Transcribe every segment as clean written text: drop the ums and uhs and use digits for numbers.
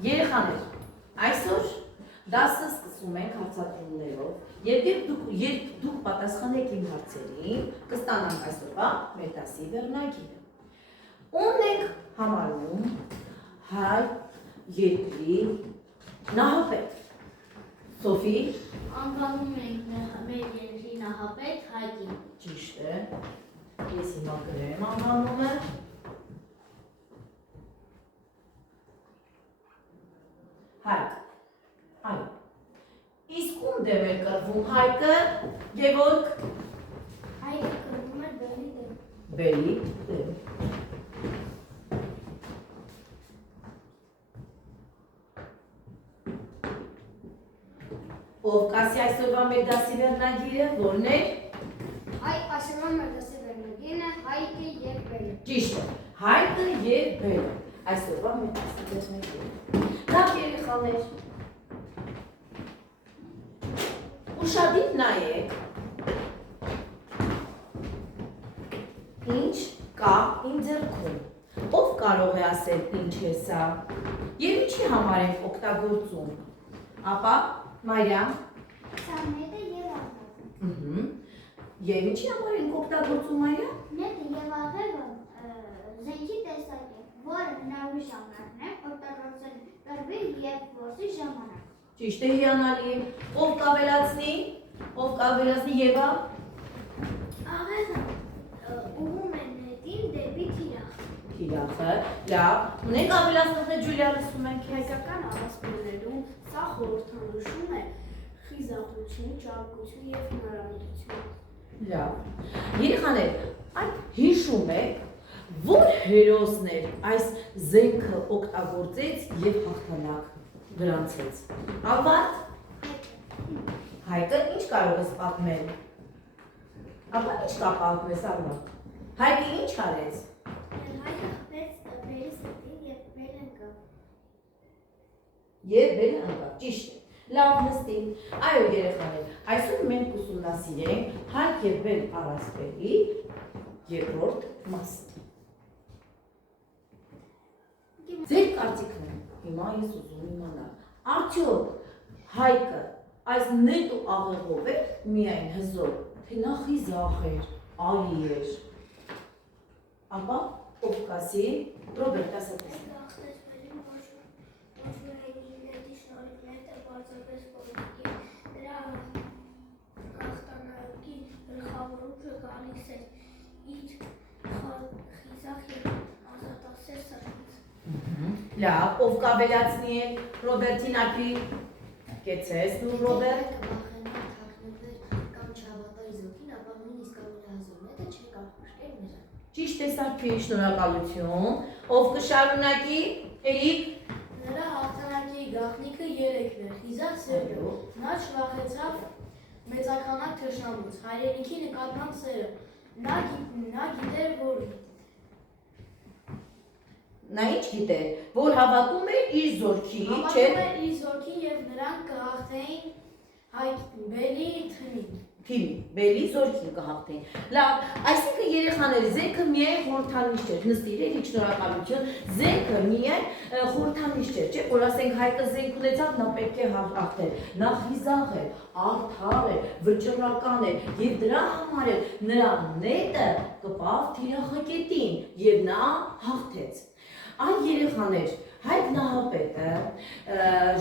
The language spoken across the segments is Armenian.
Երեխաներ, այսօր դասը սկսում ենք հարցադրումներով եւ երբ դուք պատասխանեք իմ հարցերին, կստանանք այսօրվա մեր դասի վերնագիրը։ Ում ենք համարում հայ երկրի նահապետ։ Սոֆի, Անվանում ենք մեր երկրի նահապետ Հայկին։ ճիշտ է։ Ես հիմա գրեմ անվանումը։ Հայկ, այո։ Իսկ ում դեմ է կռվում Հայկը, Գևորգ։ Հայկը կռվում է բելի դեմ։ Բելի դեմ։ Ով կասի այսօրվա մեր դասի վերնագիրը, որն է։ Այսօրվա մեր դասի վերնագիրն է Հայկը և բելը։ Ճիշտ է, Հայկը և բելը։ Այսօրվա մեր դասի վերնագիրը։ Լավ երեխաներ, ուշադիր նայեք, ինչ կա իմ ձեռքում։ Ով կարող է ասել ինչ է սա։ Եվ ինչի համար ենք օգտագործում։ Ապա Մարիամ։ Սա նետը և աղեղը։ Եվ ինչի համար ենք օգտագործում Մարիամ։ Նետը և աղեղը զենքի տեսակ է, որը հնարավոր ժամանակն է օգտագործել կռվի և որսի ժամանակ։ Ճիշտ է, հիանալի։ Ով կավելացնի Եվա։ Աղեղը ուղում է նետին դեպի թիրախ։ Թիրախը, լավ։ Ունենք ավելացնողներ, Ջուլիա, լսում ենք քեզ։ Հայկական առասպելներում սա խորհրդանշում է խիզախություն, ճարպկություն և հնարամիտություն։ Լավ։ Երեխաներ, այդ հիշում եք, որ հերոսն էր այս զենքը օգտագործեց և հաղթանակ գրանցեց։ Ավարտ։ Հայկը ինչ կարող ես պատմել։ Ապա ինչ կա պատմես, Ավարտ։ Հայկը ինչ արեց։ Հայկը խփեց բերի սրտին և բերն ընկավ։ Եվ բերը ընկավ, ճիշտ է։ Լավ նստին։ Այո երեխաներ, այսօր մենք ուսումնասիրենք Հայկ և բել առասպելի երկրորդ մասը։ Ձեր կարծիքն է, հիմա ես ուզում իմանալ, արդյոք Հայկը այս նետ ու աղեղով է միայն հզոր, թե նա խիզախ էր, ալի էր։ Ապա ով կասի, Ռոբերտ ասա տես։ Լավ, ով կավելացնի է Ռոբերտին ակի, կեցես նու Ռոբերտ։ Ճիշտ տեսակի, շնորհակալություն, ով կշարունակի, Էրիկ։ Նրա հաղթանակի գաղտնիքը երեքն էր, խիզախ սերը, նա չվախեցավ մեծականակ թշնամուց, հայրենիքի նկատմամբ սերը, նա գիտեր, որ Նա ինչ գիտեր, որ հավատում է իր զորքի, չէ։ հավատում էր իր զորքին և նրանք կհաղթեին բելի թիմին։ Բելի զորքին կհաղթեին։ Լավ, այսինքն երեխաներ, զենքը միայն խորհրդանիշ չէր, նստիր Էրիկ, շնորհակալություն, զենքը միայն խորհրդանիշ չէր, չէ, որ ասենք Հայկը զենք ունեցավ, նա պետք է հաղթեր, նա խիզախ էր, արդար էր, վճռական էր, և դրա համար էր նրա նետը կպավ թիրախակետին, և նա հաղթեց։ Այն երեխաներ, Հայկ նահապետը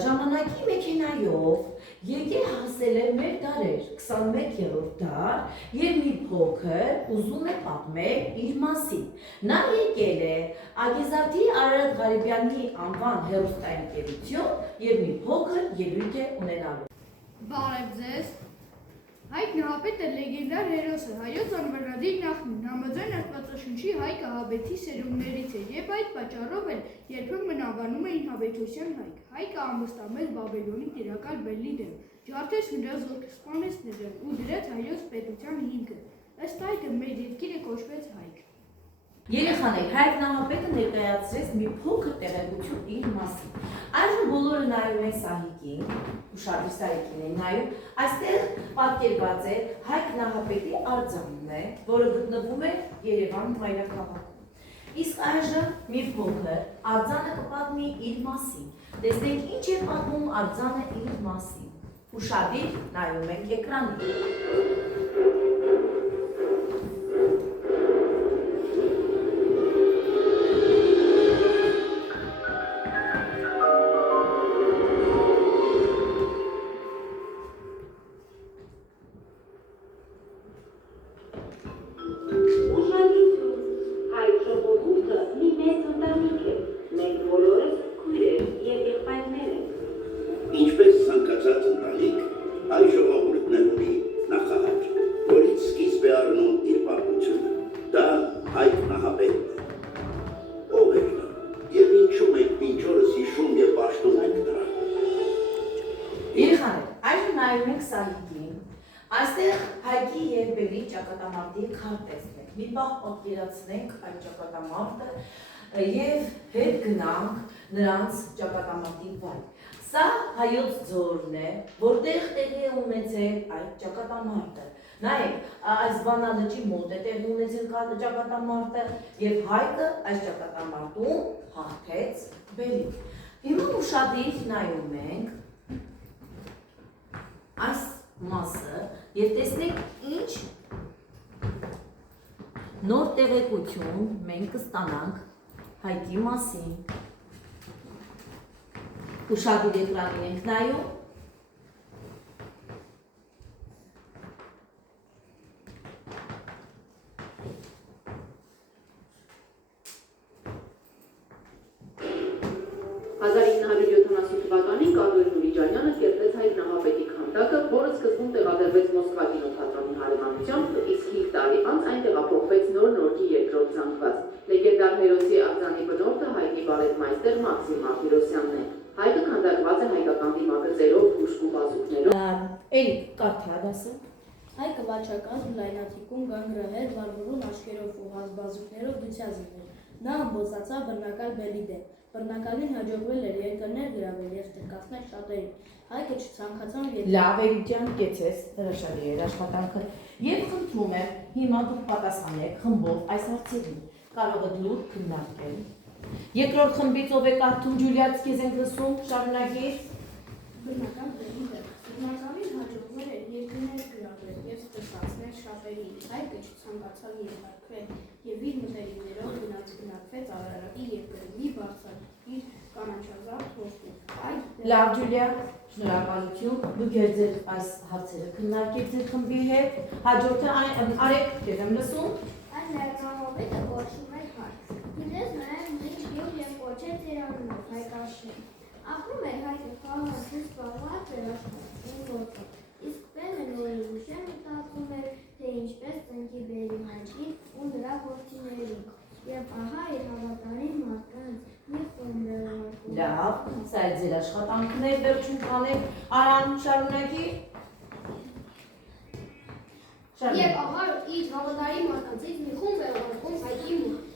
ժամանակի մեքենայով եկել հասել է մեր դարեր, 21-րդ դար, և մի փոքր ուզում է պատմել իր մասին։ Նա եկել է Ագեզարդի Արարատ Ղարիբյանի անվան հեռուստաընկերություն և մի փոքր ելույթ է ունենալու։ Բարև ձեզ։ Հայկ նահապետը լեգենդար հերոս է, հայոց անվերադիր նախնին, համաձայն Աստվածաշնչի Հայկ ահաբեկի սերունդներից է և այդ պատճառով էլ երբեմն անվանում էին հավեկության Հայկ։ Հայկը ամուսնամեց Բաբելոնի տիրակալ Բելի դեմ, ջարդեց նրա զորքը, սպանեց նրան ու դրեց հայոց պետության հիմքը։ Ըստ այդմ մեր երկիրը կոչվեց Հայկ։ Երեխաներ, Հայկ նահապետը ներկայացրեց մի փոքր տեղեկություն իր մասին։ Այժմ բոլորը նայում են Սահիկին, ուշադիր Սահիկին են նայում, այստեղ պատկերված է Հայկ նահապետի արձանն է, որը գտնվում է Երևան մայրաքաղաքում։ Իսկ այժմ մի փոքր արձանը կպատմի իր մասին։ Տեսնենք ինչ է պատմում արձանը իր մասին։ Ուշադիր նայում ենք էկրանին։ Ինչպես ցանկացած ընտանիք, այ ժողովուրդն է ունի նախահայր, որից սկիզբ է առնում իր պատմությունը։ Դա Հայկ Նահապետն է։ Ով է նա, եւ ինչու մենք մինչ օրս հիշում եւ պաշտում ենք նրան։ Երեխաներ, այժմ նայում ենք սահիկին։ Այստեղ Հայկի եւ Բելի ճակատամարտի քարտեզն է։ Մի պահ պատկերացնենք այդ ճակատամարտը եւ հետ գնանք նրանց ճակատամարտի վայր։ Սա հայոց ձորն է, որտեղ տեղի է ունեցել այդ ճակատամարտը։ Նայեք, այս Վանալջի մոտ է տեղի ունեցել ճակատամարտը եւ Հայկը այս ճակատամարտում հաղթեց Բելին։ Հիմա ուշադիր նայում ենք այս մասը եւ տեսնենք ինչ նոր տեղեկություն մենք կստանանք Հայկի մասին։ Ուշադիր էկրանին ենք նայում։ թվականին Կարոլ Նուրիջանյանը կերտեց Հայկ Նահապետի քանդակը, որը սկզբում տեղադրվեց Մոսկվա կինոթատրոնի հարևանությամբ, իսկ 5 տարի անց այն տեղափոխվեց Նոր Նորքի երկրորդ ցանկված։ Լեգենդար հերոսի արձանի բնորդը Հայկի բալետմայստեր Մաքսիմ Մարտիրոսյանն է։ Հայկը քանդակված է հայկական դիմագծերով, բուժք ու բազուկներով։ Էլի կարդա դասը։ Հայկը վաճակազմ լայնաթիկուն գանգրահեր վարվորուն աչքերով ու հազբազուկներով դուցյազին էր։ Նա ամբողջացավ բռնակալ բելի դեմ։ Բռնակալին հաջողվել էր երկրներ գրավել և տրկացնել շատերին։ Հայկը չցանկացավ Լավ Էրիջան, կեցես, հրաշալի էր աշխատանքը։ Եվ խնդրում եմ, հիմա դուք պատասխանեք խմբով այս հարցերին։ Կարող եք լուր քննարկել։ Երկրորդ խմբից ով է կարդում Ջուլիաց, քեզ ենք լսում, շարունակիր։ Բռնակալ բելի դեմ։ Բռնակալին հաջողվել էր երկրներ գրավել և տրկացնել շատերին։ Հայկը չցանկացավ երկարքվել և իր մտերիմներով գնացվեց Արարատի երկրի բարձրակիր կանաչազարդ հոսքով։ Լավ Ջուլիա, շնորհակալություն։ Դուք ձեր այս հարցերը քննարկեք ձեր խմբի հետ։ Հաջորդը Արեգ, քեզ եմ լսում։ Այս ներկայացումը կոչվում է Հայկ։ Դες նաև մեծ գյուղ և կոչեց իր անունով Հայկաշեն։ Ապրում էր Հայկը խաղաղություն զբաղված էր աշխատանքի գործով։ Իսկ Բելը նորի ուշեր մտածում էր, թե ինչպես տնկի Բելի Հայկին ու նրա որդիներին։ Եվ ահա իր հավատարիմ մարդկանց մի խումբ է ուղարկում։ Լավ, սա է ձեր աշխատանքն է, վերջում կանեք, Արան, շարունակի։ Եվ ահա իր հավատարիմ մարդկանցից մի խումբ է ուղարկում Հայկի մոտ։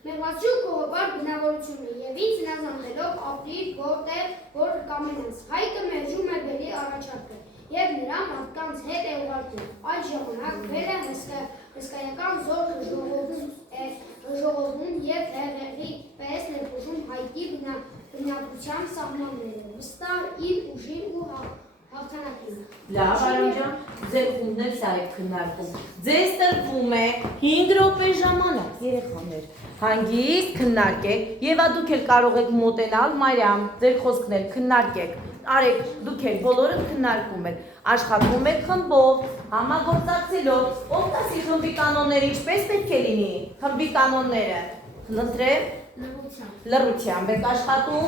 Մեղվացու կողոպար բնավորությունը և ինձ հնազանդելով ապրիր որտեղ որ կամենաս։ Հայկը մերժում է Բելի առաջարկը և նրա մարդկանց հետ է ուղարկում։ Այդ ժամանակ Բելը հսկայական զորք ժողովում և հեղեղի պես ներխուժում Հայկի բնակության սահմանները, վստահ իր ուժին ու հաղթանակին։ Լավ, Արոն ջան, ձեր խումբն էլ սա եք քննարկում։ Ձեզ տրվում է 5 րոպե ժամանակ, երեխաներ։ Հանգիստ քննարկեք եւ դուք էլ կարող եք մոտենալ Մարիամ, ձեր խոսքն էլ քննարկեք։ Արեք, դուք էլ բոլորը քննարկում եք, աշխատում եք խմբով, համագործակցելով։ Ով կասի խմբի կանոնները ինչպես պետք է լինի։ Խմբի կանոնները։ Խնդրեմ, լռությամբ եք աշխատում։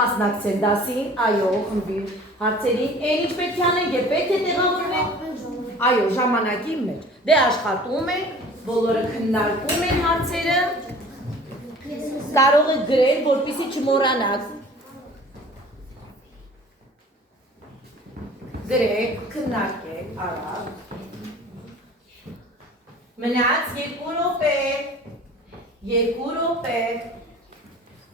Մասնակցել դասին, այո, խմբի հարցերին, այն ինչ պետք է անենք եւ պետք է տեղավորվենք։ Այո, ժամանակի մեջ։ Դե աշխատում ենք, բոլորը քննարկում են հարցերը։ Կարող եք գրել, որպեսզի չմոռանաք։ Գրեք, քննարկեք, արագ։ Մնաց 2 րոպե։ 2 րոպե։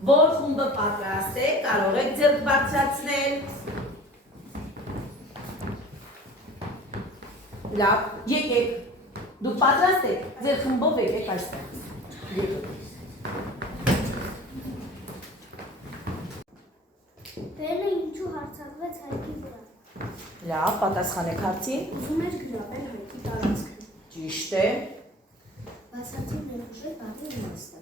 Որ խումբը պատրաստ է, կարող եք ձեռք բարձրացնել։ Լավ, եկեք։ Դուք պատրաստ եք, ձեր խմբով եկեք այստեղ։ Եկեք։ Բելը ինչու հարցակվեց Հայկի վրա։ Լավ, պատասխանեք հարցին։ Ուզում էր գրավել Հայկի տարածքը։ Ճիշտ է։ Բացարձակ ներխուժել բաղի իմաստը։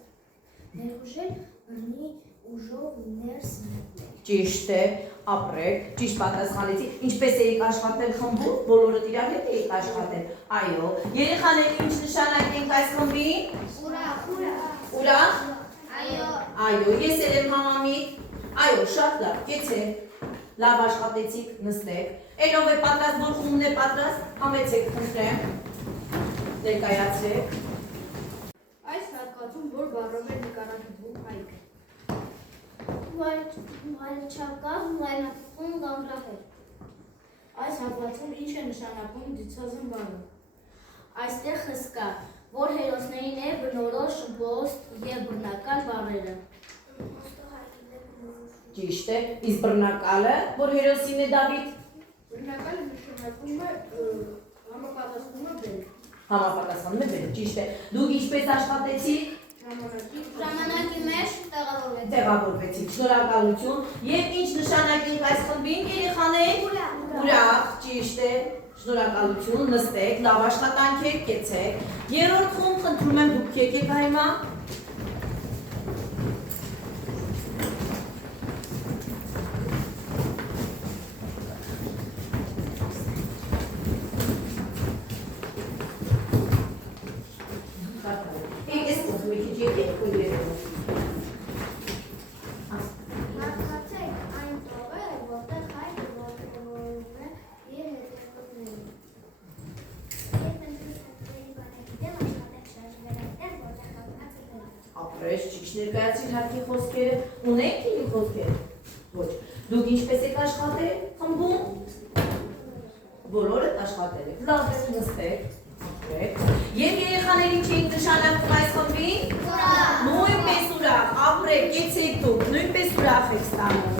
Ներխուժել բռնի ուժով ներս մտնել։ Ճիշտ է, ապրեք, ճիշտ պատասխանեցի։ Ինչպես էիք աշխատել խմբում, բոլորդ իրար հետ էիք աշխատել։ Այո, երեխաներ ինչ նշանակ ենք այս խմբին։ Ուրախ։ Ուրախ։ Այո։ Այո, ես էլ եմ համամիտ։ Այո, շատ լավ, կեցեք։ Լավ աշխատեցիք, նստեք։ Էն ով է պատրաստ, որ խումբն է պատրաստ, համեցեք խնդրեմ։ Ներկայացրեք։ Այս հատկացում որ բառով է նկարագրվում Հայկը։ Վայրչակավ, լայնացում, գանգրահեր։ Այս հատվածում ինչ է նշանակում դիցազն բառը։ Այստեղ հսկա, որ հերոսներին է բնորոշ ոստ և բռնակալ բառերը։ Ճիշտ է, իսկ բռնակալը, որ հերոսին է Դավիթ, Բռնակալը նշանակում է համապատասխանում է բել։ համապատասխանում է բերել, ճիշտ է։ Դուք ինչպես աշխատեցիք, Ժամանակի մեջ տեղավորվեց։ տեղավորվեցիք, շնորհակալություն, եւ ինչ նշանակ ենք այս խմբին, երեխաներ։ Ուրախ, ճիշտ է, շնորհակալություն, նստեք, լավ աշխատանք եք, կեցեք։ Երրորդ խումբ, խնդրում եմ դուք եկեք հիմա։ Մարկացեք այն տողերը, որտեղ Հայկը ողջունվում է իր հետևորդներին։ Երբ ընտրուց հետևերի բանեկիտել աշխատեք շարժվել այդտեղ, որտեղ կանգնած է բելը։ Ապրես, ճիշտ ներկայացրին հարկի խոսքերը, ունեք իրի խոսքերը։ Ոչ, դուք ինչպես եք աշխատել խմբում։ Բոլորդ աշխատել եք, լավ եք նստեք, ապրեք։ Եվ երեխաներ ինչ ենք նշանակում այս խմբին։ Նույնպես ուրախ, ապրեք, կեցեք դուք, նույնպես ուրախ եք ստանում։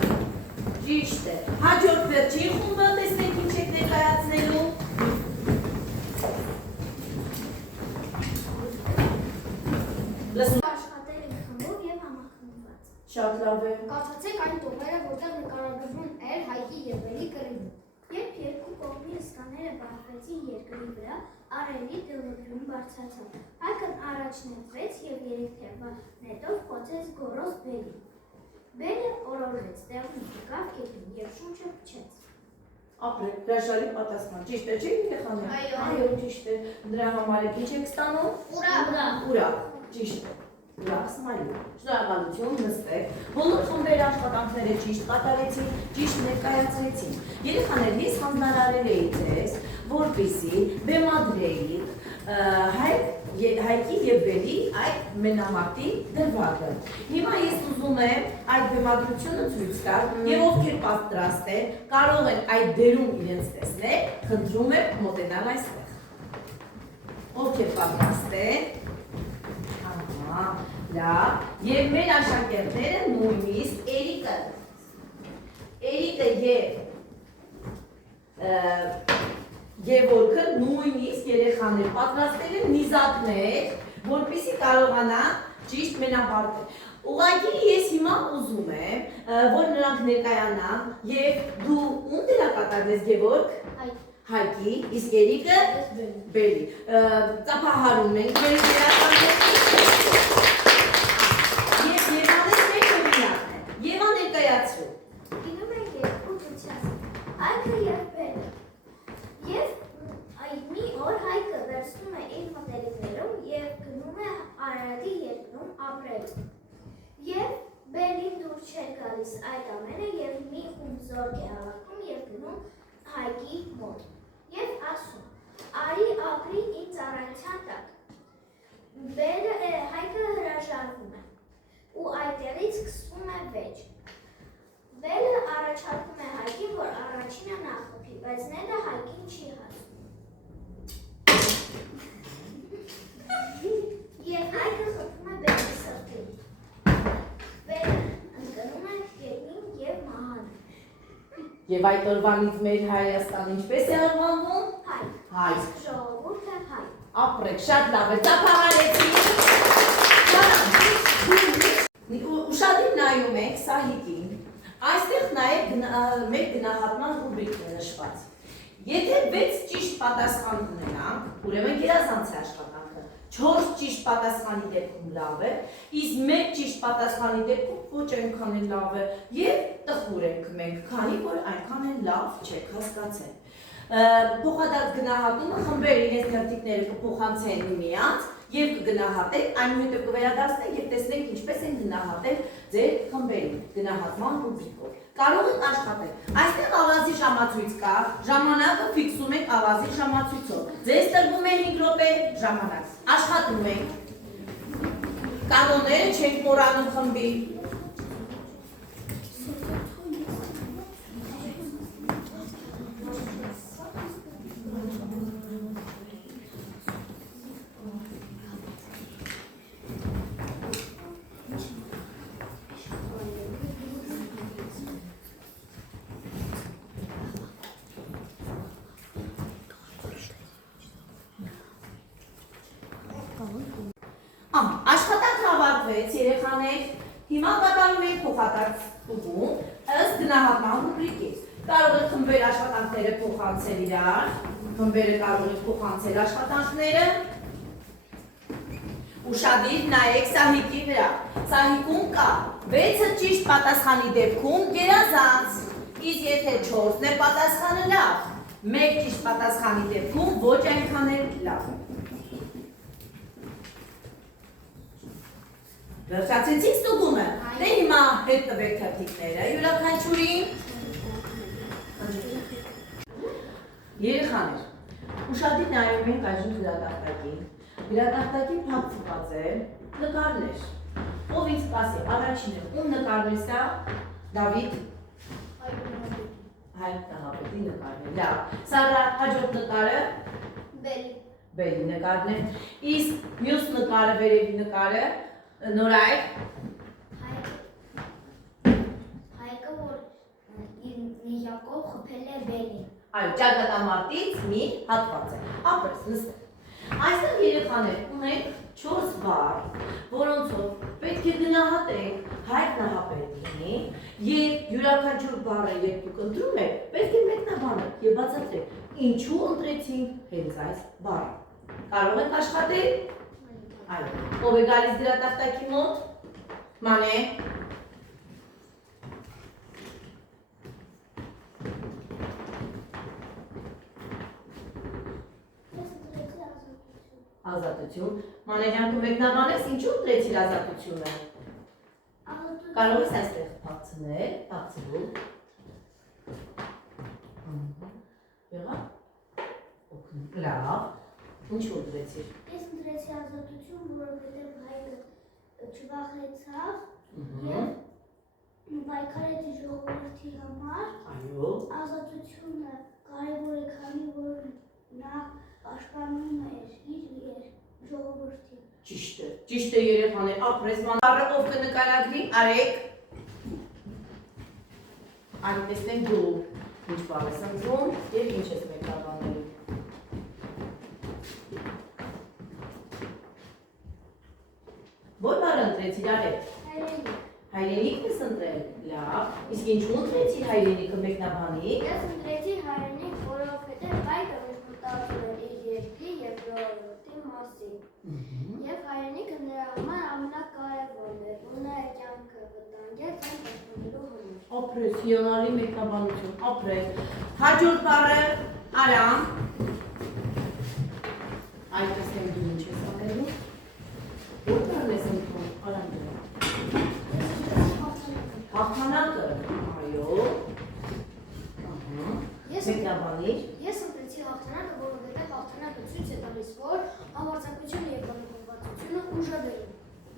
Ճիշտ է։ Հաջորդ վերջին խումբը տեսնենք ինչ եք ներկայացնելու։ Լսում Աշխատել են խմբով և համախմբված։ շատ լավ է։ Կարդացեք այն տողերը, որտեղ նկարագրվում էր Հայկի և Բելի կռիվը։ Երբ երկու կողմի հսկաները բախվեցին երկրի վրա, արևի դղրդյուն բարձրացավ։ Հայկն առաջնետվեց և երեք թևա նետով խոցեց գոռոզ Բելին։ Բելը օրորվեց, տեղում եկավ գետին և շունչը փչեց։ Ապրեք, հրաշալի պատասխան, ճիշտ է, չէ՞ երեխաներ։ Այո, ճիշտ է։ Դրա համար եք ինչ եք ստանում։ Ուրախ, ճիշտ է։ Ուրախ, սմայլի։ Շնորհակալություն, նստեք։ Բոլոր խմբերը աշխատանքները ճիշտ կատարեցին, ճիշտ ներկայացրեցին։ Երեխաներ, ես հանձնարարել էի ձեզ, որպեսզի բեմադրեիք Հայկի և Բելի այդ մենամարտի դրվագը։ Հիմա ես ուզում եմ այդ բեմադրությունը ցույց տալ, եւ ովքեր պատրաստ են, կարող են այդ դերում իրենց տեսնել, խնդրում եմ մոտենալ այստեղ։ Ովքեր պատրաստ են։ Լավ, եւ մեր աշակերտները նույնիսկ Էրիկը Գևորգը նույնիսկ երեխաներ պատրաստել են նիզակներ, որպեսզի կարողանան ճիշտ մենապարտել։ Ուղղակի ես հիմա ուզում եմ, որ նրանք ներկայանան եւ դու ում դերակատարես Գևորգ։ Հայկի, իսկ Էրիկը Բելի։ Ծափահարում ենք մեր դերակատարներին։ Եվա ներկայացրու։ Գնում ենք երկու դուցյաց, Հայկը և Բելը։ Եվ մի օր Հայկը վերցնում է իր մտերիմներում և գնում է Արարատի երկրում ապրելու։ Եվ Բելին դուր չէր գալիս այդ ամենը և մի խումբ զորք է հավաքում և գնում Հայկի մոտ։ Եվ ասում, արի ապրի ինձ ծառայության տակ։ Հայկը հրաժարվում է ու այդտեղից սկսվում է վեճ։ Բելը առաջարկում է Հայկին, որ առաջինը նա խփի, բայց նետը Հայկին չի հասնում։ Եվ Հայկը խփում է Բելի սրտին։ Բելը ընկնում է գետնին և մահանում։ Եվ այդ օրվանից մեր Հայաստանը ինչպես է անվանվում։ Հայ։ Ժողովուրդը հայ։ Ապրեք, շատ լավ է, ծափահարեցի։ Ուշադիր նայում եք Սահիկին, այստեղ նայեք մեկ գնահատման ռուբրիկն է նշված։ Եթե 6 ճիշտ պատասխան ունենանք, ուրեմն գերազանց է աշխատանքը, 4 ճիշտ պատասխանի դեպքում լավ է, իսկ 1 ճիշտ պատասխանի դեպքում ոչ այնքան էլ լավ է և տխուր ենք մենք, քանի որ այնքան էլ լավ չեք հասկացել։ Փոխադարձ գնահատումը խմբեր իրենց թերթիկները կփոխանցեն միմյանց և կգնահատեք, այնուհետև կվերադարձնենք և տեսնենք ինչպես են գնահատել ձեր խմբերին գնահատման ռուբրիկով։ Կարող եք աշխատել։ Այստեղ ավազի ժամացույց կա, ժամանակը ֆիքսում եք ավազի ժամացույցով։ Ձեզ տրվում է 5 րոպե ժամանակ։ Աշխատում ենք։ Կանոնները չենք մոռանում խմբի։ Աշխատանքը ավարտվեց, երեխաներ, հիմա կատարում ենք փոխադարձ ուղում ըստ գնահատման ռուբրիկի։ Կարող եք խմբեր աշխատանքները փոխանցել իրար, խմբերը կարող եք փոխանցել աշխատանքները։ Ուշադիր նայեք Սահիկի վրա։ Սահիկում կա 6-ը ճիշտ պատասխանի դեպքում գերազանց, իսկ եթե 4-ն է պատասխանը լավ, 1 ճիշտ պատասխանի դեպքում ոչ այնքան էլ լավ։ Վերջացեցիք ստուգումը, դե հիմա հետ տվեք թերթիկները, յուրաքանչյուրին։ Երեխաներ, ուշադիր նայում ենք այժմ գրատախտակին։ Գրատախտակին փակցված է նկարներ։ Ով ինձ կասի, առաջինը ում նկարն է սա, Դավիթ։ Հայկ Նահապետի նկարն է, լավ։ Սարա, հաջորդ նկարը։ Բելի նկարն է։ Իսկ մյուս նկարը, վերևի նկարը, Նորայք։ Հայկը, որ Յակով խփել է Բելի։ Այո, ճակատամարտից մի հատված է։ Ապրես, նստեք։ Այստեղ երեխաներ ունենք 4 բառ, որոնցով պետք է գնահատենք Հայկ Նահապետին և յուրաքանչյուր բառը երբ դուք ընտրում եք, պետք է մեկնաբանեք և բացատրեք, ինչու ընտրեցինք հենց այս բառը։ Կարող եք աշխատել։ Այո, ով է գալիս գրատախտակի մոտ, Մանե, ազատություն, Մանեջանքը մեկնաբանես, ինչու ընտրեցիր ազատությունը, կարող ես այստեղ փակցնել, փակցվու, եղա, լավ, ինչու ընտրեցիր։ Ես ընտրեցի ազատություն, որովհետև հայկը չվախեցավ և պայքարեց ժողովրդի համար։ Այո։ Ազատությունը կարևոր է, քանի որ նա պաշտպանում էր իր ժողովրդին։ Ճիշտ է երեխաներ, ապրես բառը ով կնկարագրի, արեք։ Այն տեսնենք դու ինչ բառ ես ընտրում և ինչ ես մեկնաբանելու։ Որ բառ ընտրեցիր, արեք։ Հայրենիք։ Հայրենիքն ես ընտրել, լավ, իսկ ինչու ընտրեցիր հայրենիքը մեկնաբանի։ Ես ընտրեցի հայրենիք, որովհետև հայկը մտածում էր իր երկրի և ժողովրդի մասին։ Եվ հայրենիքը նրա համար ամենակարևորն էր, ու նա կյանքը վտանգեց այն պաշտպանելու համար։ Ապրես, հիանալի մեկնաբանություն, ապրես։ Հաջորդ բառը Արամ։ Այ տեսնենք դու ինչ ես անելու։ Որ բառն ես ընտրում, Արամ դու։ Հաղթանակը, այո։ Մեկնաբանիր։ Ես ընտրեցի հաղթանակը, որովհետև հաղթանակը ցույց է տալիս, որ համարձակությունը և բանականությունը ուժ է բերում։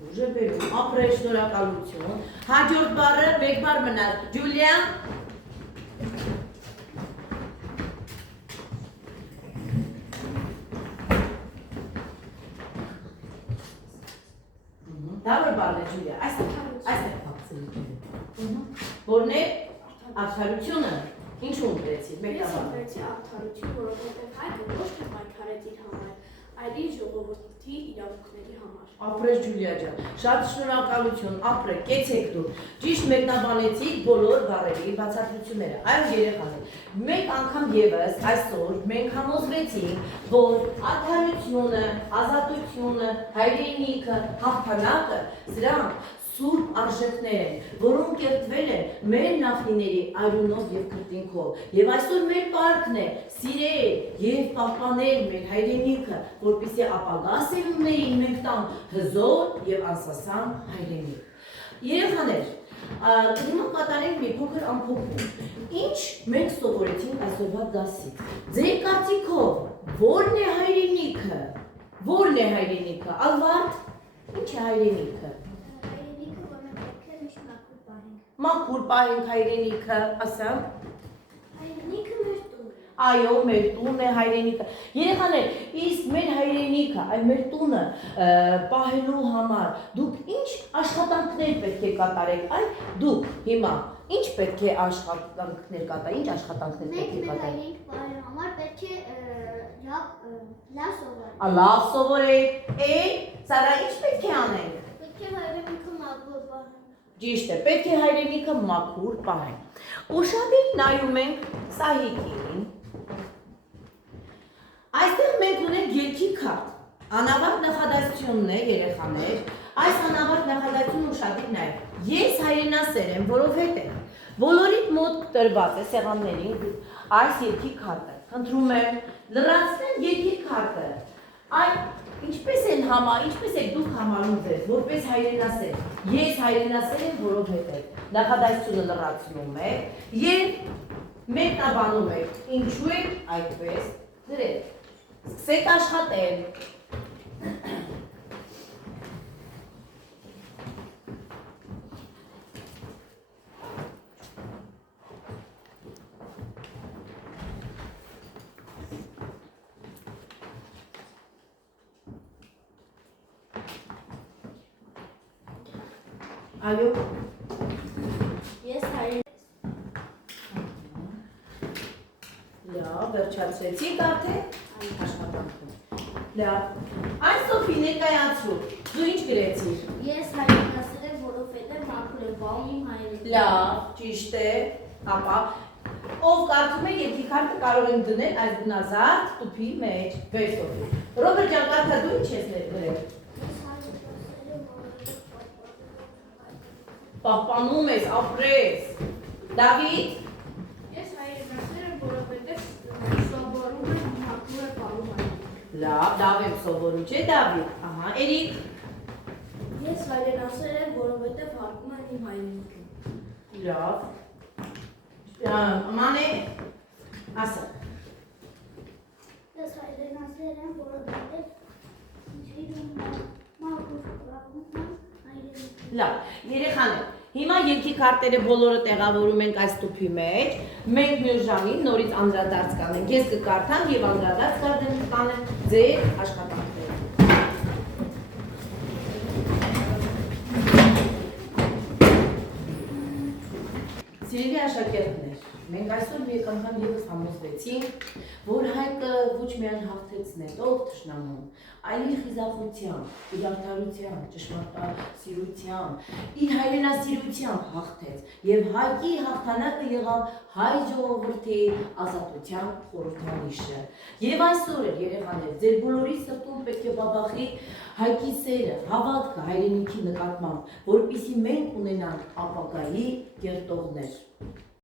Ուժ է բերում, ապրես, շնորհակալություն։ Հաջորդ բառը մեկ բառ մնաց, Ջուլիա։ Դա որ բառն է Ջուլիա, այստեղ փակցրի։ Որն է արդարությունը։ Ինչու ընտրեցիր, Ես մեկնաբան։ ընտրեցի արդարություն, որովհետև հայկը ոչ թե պայքարեց իր համար, այլ իր ժողովրդի իրավունքների համար։ Ապրես Ջուլիա ջան, շատ շնորհակալություն, ապրեք, կեցեք դուք։ Ճիշտ մեկնաբանեցիք բոլոր բառերի բացատրությունները։ Այո երեխաներ, մեկ անգամ եւս այսօր մենք համոզվեցինք, որ արդարությունը, ազատությունը, հայրենիքը, հաղթանակը սրանք սուրբ արժեքներ են, որոնք կերտվել են մեր նախնիների արյունով եւ քրտինքով։ Եվ այսօր մեր պարտքն է սիրել եւ պահպանել մեր հայրենիքը, որպեսզի ապագա սերունդներին մենք տանք հզոր եւ անսասան հայրենիք։ Երեխաներ, հիմա կատարենք մի փոքր ամփոփում։ Ինչ մենք սովորեցինք այսօրվա դասից։ Ձեր կարծիքով ո՞րն է հայրենիքը։ Ո՞րն է հայրենիքը։ Ալվարդ, ի՞նչ է հայրենիքը։ Մաքուր պահենք հայրենիքը, ասամ։ Հայրենիքը մեր տունն է։ Այո, մեր տունն է հայրենիքը։ Երեխաներ, իսկ մեր հայրենիքը, այ մեր տունը պահելու համար դուք ինչ աշխատանքներ պետք է կատարեք, այ դուք հիմա ինչ պետք է աշխատանքներ կատարեք, ինչ աշխատանքներ պետք է Մենք մեր կատարեք։ հայրենիքը պահելու համար պետք է լավ սովորել։ Լավ սովորեք, Սարա, ինչ պետք է անենք։ Պետք է հայրենիքը մաքուր պահել։ Ճիշտ է, պետք է հայրենիքը մաքուր պահենք։ Ուշադիր նայում ենք Սահիկին։ Այստեղ մենք ունենք երկի քարտ։ Անավարտ նախադասությունն է, երեխաներ։ Այս անավարտ նախադասությունը ուշադիր նայեք։ Ես հայրենասեր եմ, որովհետև բոլորիդ մոտ տրված է սեղաններին այս երկի քարտը։ Խնդրում եմ, լրացնեն երկի քարտը։ Այ ինչպես եք դուք համարում ձեզ, որպես հայրենասեր։ Ես հայրենասեր եմ, որովհետև նախադասությունը լրացնում եք եւ մեկնաբանում եք, ինչու եք այդպես դրել։ Սկսեք աշխատել։ Այո։ Ես հայրենիք Լավ, վերջացրեցիք արդեն աշխատանքը։ Լավ։ Այս Սոֆի ներկայացրու։ Դու ինչ գրեցիր։ Ես հայրենասեր եմ, որովհետև մաքուր եմ պահում իմ հայրենիքը։ Լավ, ճիշտ է, ապա ով կարծում է երկի քարտը կարող եմ դնել այս գնազարդ տուփի մեջ։ Վեր Սոֆի։ Ռոբերտ ջան, կարծա դու ինչ ես գրել։ Պահպանում ես, ապրես։ Դավիթ։ Ես հայրենասեր եմ, որովհետև սովորում եմ մաքուր պահում հայրենիքը։ Լավ, լավ եմ սովորում, չէ Դավիթ։ Ահա, Էրիկ։ Ես հայրենասեր եմ, որովհետև հարգում եմ իմ հայրենիքը։ Լավ։ Մանե, ասա։ Ես հայրենասեր եմ, որովհետև մաքուր պահում եմ հայրենիքը։ Լավ, երեխաներ, հիմա երկի քարտերը բոլորը տեղավորում ենք այս տուփի մեջ, մենք մյուս ժամին նորից անդրադարձ կանենք, ես կկարդամ եւ անդրադարձ կանեմ ձեր աշխատանքները։ Սիրելի աշակերտներ, մենք այսօր մի անգամ եւս համոզվեցինք, որ հայկը ոչ միայն հաղթեց նետով թշնամուն, այլ իր խիզախությամբ, իր արդարությամբ, ճշմարտասիրությամբ, իր հայրենասիրությամբ հաղթեց եւ հայկի հաղթանակը եղավ հայ ժողովրդի ազատության խորհրդանիշը։ Եվ այսօր երեխաներ, ձեր բոլորի սրտում պետք է բաբախի հայկի սերը, հավատքը հայրենիքի նկատմամբ, որպեսզի մենք ունենանք ապագայի կերտողներ։